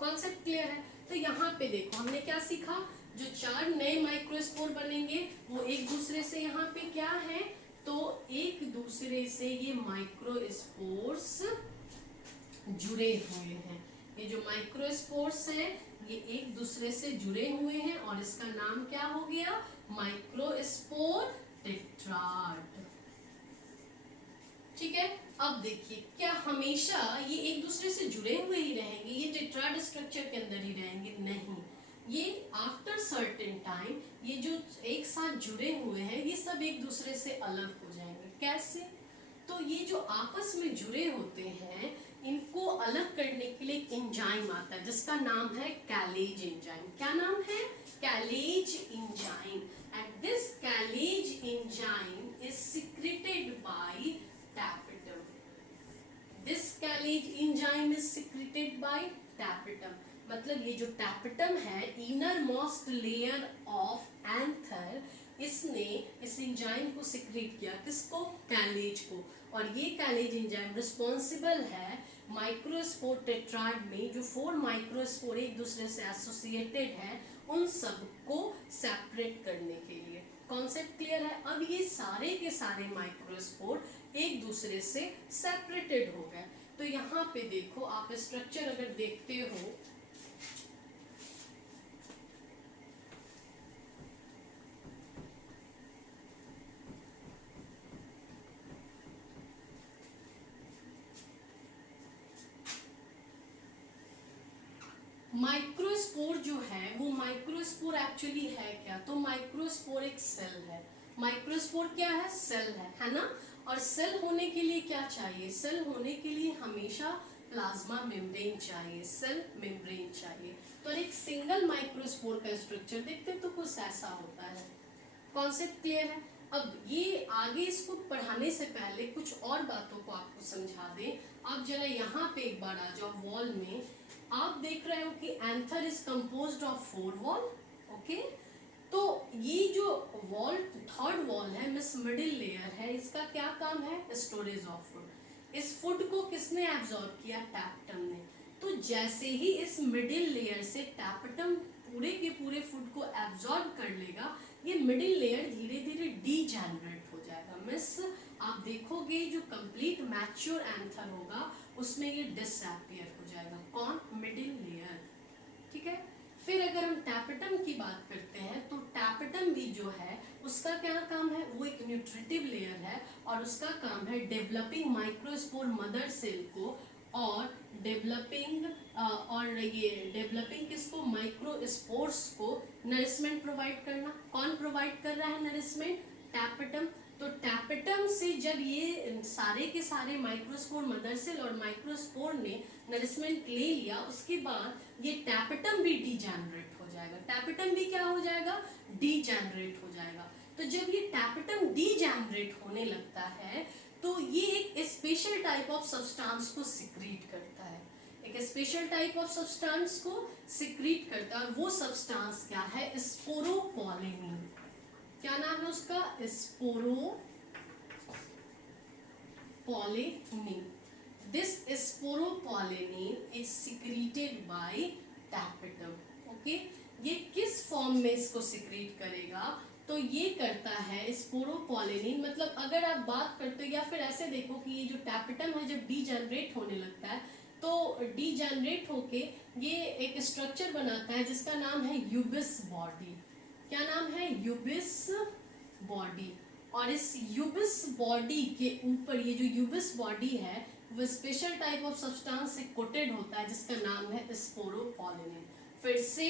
कॉन्सेप्ट क्लियर है। तो यहाँ पे देखो हमने क्या सीखा, जो 4 नए माइक्रोस्पोर बनेंगे वो एक दूसरे से यहाँ पे क्या है, तो एक दूसरे से ये माइक्रोस्पोर्स जुड़े हुए हैं। ये जो माइक्रोस्पोर्स हैं ये एक दूसरे से जुड़े हुए हैं और इसका नाम क्या हो गया, माइक्रोस्पोर टेट्राड। ठीक है, अब देखिए क्या हमेशा ये एक दूसरे से जुड़े हुए ही रहेंगे, ये टेट्राड स्ट्रक्चर के अंदर ही रहेंगे, नहीं, ये आफ्टर सर्टेन टाइम ये जो एक साथ जुड़े हुए हैं ये सब एक दूसरे से अलग हो जाएंगे। कैसे, तो ये जो आपस में जुड़े होते हैं इनको अलग करने के लिए एक एंजाइम आता है जिसका नाम है कैलेज एंजाइम। क्या नाम है, callase enzyme. And this callase enzyme is secreted by tapetum. This callase enzyme is secreted by tapetum। मतलब ये जो टैपेटम है, inner most layer of anther, इसने इस एंजाइम को सिक्रेट किया, किसको, कैलेज को। और ये कैलेज एंजाइम रिस्पॉन्सिबल है माइक्रोस्पोर टेट्राड में जो 4 माइक्रोस्पोर एक दूसरे से एसोसिएटेड है उन सब को सेपरेट करने के लिए। कॉन्सेप्ट क्लियर है? अब ये सारे के सारे माइक्रोस्पोर एक दूसरे से सेपरेटेड हो गए। तो यहाँ पे देखो, आप स्ट्रक्चर अगर देखते हो, माइक्रोस्पोर जो है वो माइक्रोस्पोर एक्चुअली है क्या? तो माइक्रोस्पोर एक सेल है। माइक्रोस्पोर क्या है? सेल है ना? और सेल होने के लिए क्या चाहिए? सेल होने के लिए हमेशा प्लाज्मा मेम्ब्रेन चाहिए, सेल मेम्ब्रेन चाहिए। तो एक सिंगल माइक्रोस्पोर का स्ट्रक्चर देखते हैं तो कुछ ऐसा होता है। कॉन्सेप्ट क्लियर है? अब ये आगे इसको पढ़ाने से पहले कुछ और बातों को आपको समझा दें। आप जरा यहाँ पे एक बार आ जाओ वॉल में। आप देख रहे हो कि anther is composed of 4 wall. Okay, तो ये जो वॉल, थर्ड वॉल है, मिस मिडिल लेयर है, इसका क्या काम है? Storage of food. इस फूड को किसने एब्जॉर्ब किया? टैपेटम ने। तो जैसे ही इस मिडिल लेयर से टैपेटम पूरे के पूरे फूड को एब्जॉर्ब कर लेगा, ये मिडिल लेयर धीरे धीरे डीजेनरेट हो जाएगा। मिस आप देखोगे जो कंप्लीट मैच्योर एंथर होगा उसमें ये डिसअपीयर हो जाएगा। कौन? Middle layer. ठीक है। फिर अगर हम टैपेटम की बात करते हैं तो टैपेटम भी जो है उसका क्या काम है? वो एक न्यूट्रिटिव लेयर है और उसका काम है डेवलपिंग माइक्रोस्पोर मदर सेल को और डेवलपिंग किसको? माइक्रोस्पोर्स को नरिशमेंट प्रोवाइड करना। कौन प्रोवाइड कर रहा है नरिशमेंट? टैपेटम। तो टैपेटम से जब ये सारे के सारे माइक्रोस्पोर मदर सेल और माइक्रोस्पोर ने नरिशमेंट ले लिया, उसके बाद ये टैपेटम भी डीजेनरेट हो जाएगा। टैपेटम भी क्या हो जाएगा? डीजेनरेट हो जाएगा। तो जब ये टैपेटम डीजेनरेट होने लगता है तो ये एक स्पेशल टाइप ऑफ सब्सटेंस को सिक्रीट करता है। एक स्पेशल टाइप ऑफ सब्सटेंस को सिक्रीट करता है और वो सब्सटेंस क्या है? स्पोरोपोलिनिन। क्या नाम है उसका? Sporopollenin. This sporopollenin is secreted by tapetum. Okay, ये किस फॉर्म में इसको सिक्रीट करेगा? तो ये करता है स्पोरोपोलिनिन। मतलब अगर आप बात करते हो या फिर ऐसे देखो कि ये जो टैपेटम है जब डीजेनरेट होने लगता है तो डीजेनरेट होके ये एक स्ट्रक्चर बनाता है जिसका नाम है यूबिस बॉडी। क्या नाम है? यूबिस बॉडी। और इस यूबिस बॉडी के ऊपर ये जो यूबिस बॉडी है वो स्पेशल टाइप ऑफ सब्सटेंस से कोटेड होता है जिसका नाम है स्पोरोपोलिनिन। फिर से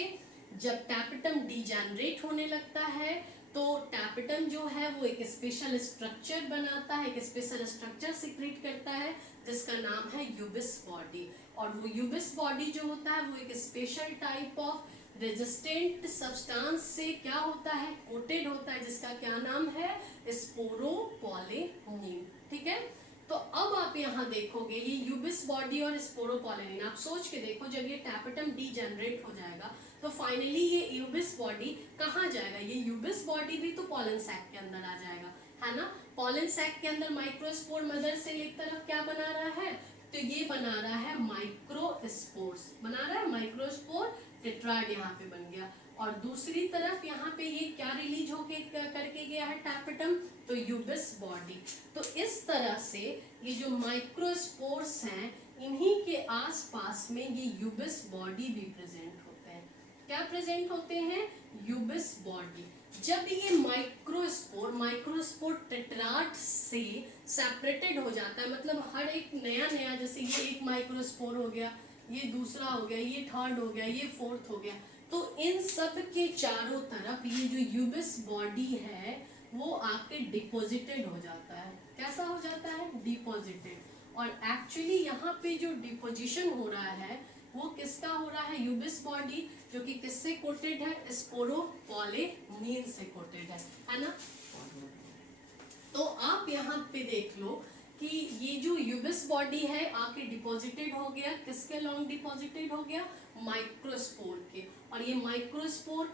जब टैपेटम डीजेनरेट होने लगता है तो टैपेटम जो है वो एक स्पेशल स्ट्रक्चर बनाता है, एक स्पेशल स्ट्रक्चर सिक्रीट करता है जिसका नाम है यूबिस बॉडी। और वो यूबिस बॉडी जो होता है वो एक special type of resistant substance से क्या होता है? कोटेड होता है जिसका क्या नाम है? स्पोरोपोलिनिन। ठीक है। तो अब आप यहाँ देखोगे ये यूबिस बॉडी और स्पोरोपोलिनिन, आप सोच के देखो जब ये टैपेटम डीजेनरेट हो जाएगा तो फाइनली ये यूबिस बॉडी कहाँ जाएगा? ये यूबिस बॉडी भी तो पॉलन सैक के अंदर आ जाएगा, है ना? पॉलन सैक के अंदर माइक्रोस्पोर मदर सेल एक तरफ क्या बना रहा है? तो ये बना रहा है माइक्रोस्पोर्स, बना रहा है माइक्रोस्पोर टेट्राड यहाँ पे बन गया। और दूसरी तरफ यहाँ पे ये क्या रिलीज होके करके गया है टैपेटम? तो यूबिस बॉडी। तो इस तरह से ये जो माइक्रोस्पोर्स हैं इन्हीं के आसपास में ये यूबिस बॉडी भी प्रेजेंट होते हैं। क्या प्रेजेंट होते हैं? यूबिस बॉडी। जब ये माइक्रोस्पोर टेट्राड से सेपरेटेड हो जाता है, मतलब हर एक नया जैसे ये एक माइक्रोस्पोर हो गया, ये दूसरा हो गया, ये थर्ड हो गया, ये फोर्थ हो गया, तो इन सब के चारों तरफ ये जो यूबिस बॉडी है वो आके डिपॉजिटेड हो जाता है। कैसा हो जाता है? डिपॉजिटेड। और एक्चुअली यहाँ पे जो डिपोजिशन हो रहा है वो किसका हो रहा है? यूबिस बॉडी, जो कि किससे कोटेड है? स्पोरोपोलिनिन से कोटेड है ना? तो आप यहाँ पे देख लो कि ये जो यूबिस बॉडी है आके डिपॉजिटेड हो गया, किसके लॉन्ग डिपॉजिटेड हो गया? माइक्रोस्पोर के। और ये माइक्रोस्पोर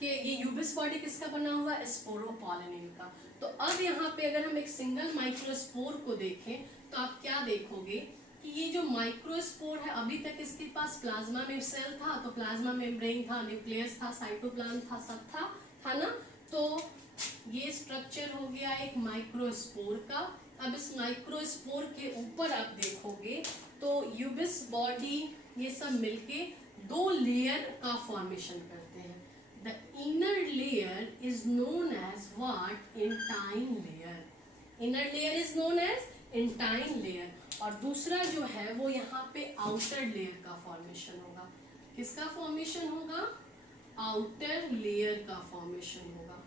के ये यूबिस बॉडी किसका बना हुआ है? स्पोरोपोलिनिन का। तो अब यहाँ पे अगर हम एक सिंगल माइक्रोस्पोर को देखें तो आप क्या देखोगे कि ये जो माइक्रोस्पोर है अभी तक इसके पास प्लाज्मा में सेल था, तो प्लाज्मा मेम्ब्रेन था, न्यूक्लियस था, साइटोप्लाज्म था, सब था, है ना? तो ये स्ट्रक्चर हो गया एक माइक्रोस्पोर का। अब इस माइक्रोस्पोर के ऊपर आप देखोगे तो यूबिस बॉडी ये सब मिलके दो लेयर का फॉर्मेशन करते हैं। The inner layer is known as what? Intine layer. Inner layer is known as intine layer, और दूसरा जो है वो यहाँ पे आउटर लेयर का फॉर्मेशन होगा। किसका फॉर्मेशन होगा? आउटर लेयर का फॉर्मेशन होगा।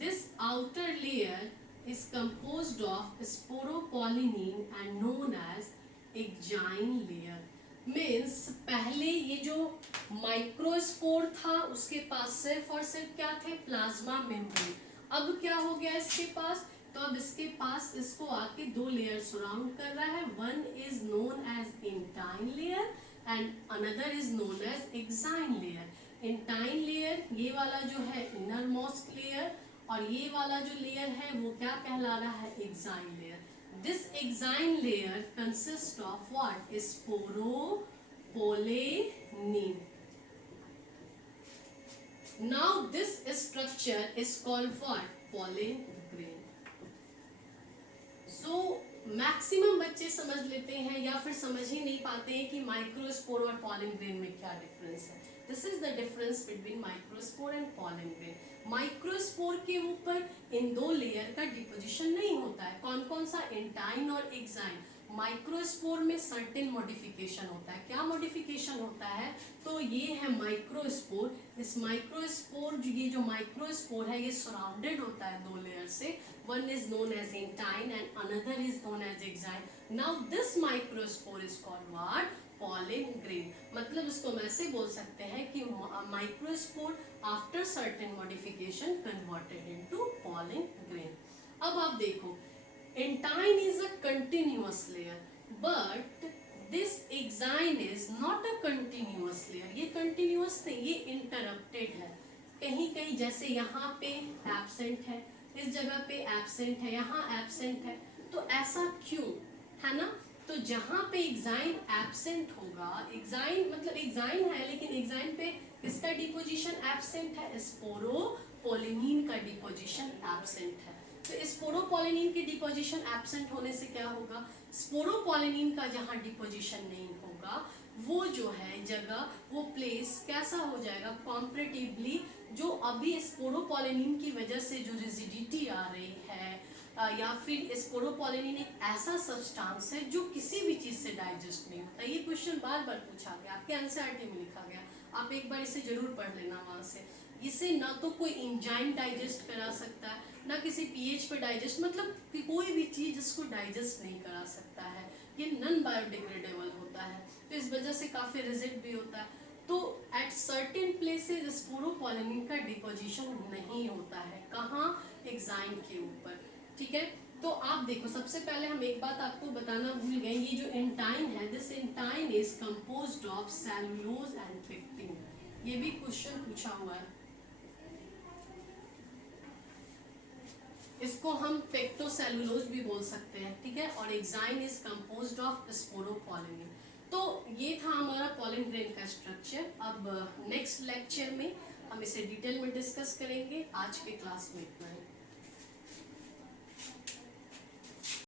This outer layer is composed of sporopollenin and known as exine layer. Means पहले ये जो माइक्रोस्पोर था उसके पास सिर्फ और सिर्फ क्या थे? Plasma membrane. अब क्या हो गया इसके पास? तो अब इसके पास इसको आके दो लेयर सराउंड कर रहा है। One is known as intine layer and another is known as exine layer. Intine layer ये वाला जो है इनर मोस्ट लेयर, और ये वाला जो लेयर है वो क्या कहला रहा है? Exine layer. This exine layer consist of what? Sporopollenin. Now this structure is called what? Pollen grain. So maximum बच्चे समझ लेते हैं या फिर समझ ही नहीं पाते हैं कि माइक्रोस्पोर और पॉलन ग्रेन में क्या डिफरेंस है। This is the difference between microspore and pollen grain. Microspore के ऊपर इन दो लेयर का डिपोजिशन नहीं होता है। कौन कौन सा? इंटाइन और एक्साइन। माइक्रोस्पोर में सर्टेन मॉडिफिकेशन होता है। क्या मॉडिफिकेशन होता है? तो ये है माइक्रोस्पोर। इस माइक्रोस्पोर ये जो माइक्रोस्पोर है ये सराउंडेड होता है दो लेयर से। One is known as intine and another is known as exine. Now this microspore is called what? Pollen grain. मतलब इसको हम ऐसे बोल सकते हैं कि microspore after certain modification converted into pollen grain. अब आप देखो, intine is a continuous layer but this exine is not a continuous layer. ये कंटिन्यूअस नहीं, ये इंटरप्टेड है कहीं कहीं। जैसे यहाँ पे एब्सेंट है, इस जगह पे एब्सेंट है, यहाँ एब्सेंट है। तो ऐसा क्यों है ना? तो जहां पे एक्साइन एब्सेंट होगा, एक्साइन मतलब एक्साइन है लेकिन एक्साइन पे किसका डिपोजिशन एब्सेंट है? स्पोरोपोलेनिन का डिपोजिशन एब्सेंट है। तो स्पोरोपोलेनिन के डिपोजिशन एब्सेंट होने से क्या होगा? स्पोरोपोलेनिन का जहां डिपोजिशन नहीं होगा वो जो है जगह, वो प्लेस कैसा हो जाएगा? कॉम्परेटिवली जो अभी स्पोरोपोलेनिन की वजह से जो रिजिडिटी आ रही है या फिर स्पोरोपोलेनिन एक ऐसा सब्सटेंस है जो किसी भी चीज से डाइजेस्ट नहीं होता। ये क्वेश्चन बार बार पूछा गया, आपके एनसीईआरटी में लिखा गया, आप एक बार इसे जरूर पढ़ लेना वहां से। इसे ना तो कोई एंजाइम डाइजेस्ट करा सकता है, ना किसी पीएच पे डाइजेस्ट, मतलब कि कोई भी चीज इसको डाइजेस्ट नहीं करा सकता है। ये नॉन बायोडिग्रेडेबल होता है, तो इस वजह से काफी रिजिड भी होता है। तो एट सर्टेन प्लेसेस स्पोरोपोलेनिन का डिपोजिशन नहीं होता है। कहाँ? एक्साइन के ऊपर। ठीक है, तो आप देखो, सबसे पहले हम एक बात आपको बताना भूल गए, ये जो इंटाइन है, this intine is composed of cellulose and pectin. ये भी क्वेश्चन पूछा हुआ है। इसको हम पेक्टोसेलुलोज भी बोल सकते हैं। ठीक है, और exine is composed of sporopollenin. तो ये था हमारा पॉलन ग्रेन का स्ट्रक्चर। अब नेक्स्ट लेक्चर में हम इसे डिटेल में डिस्कस करेंगे। आज के क्लास में इतना ही।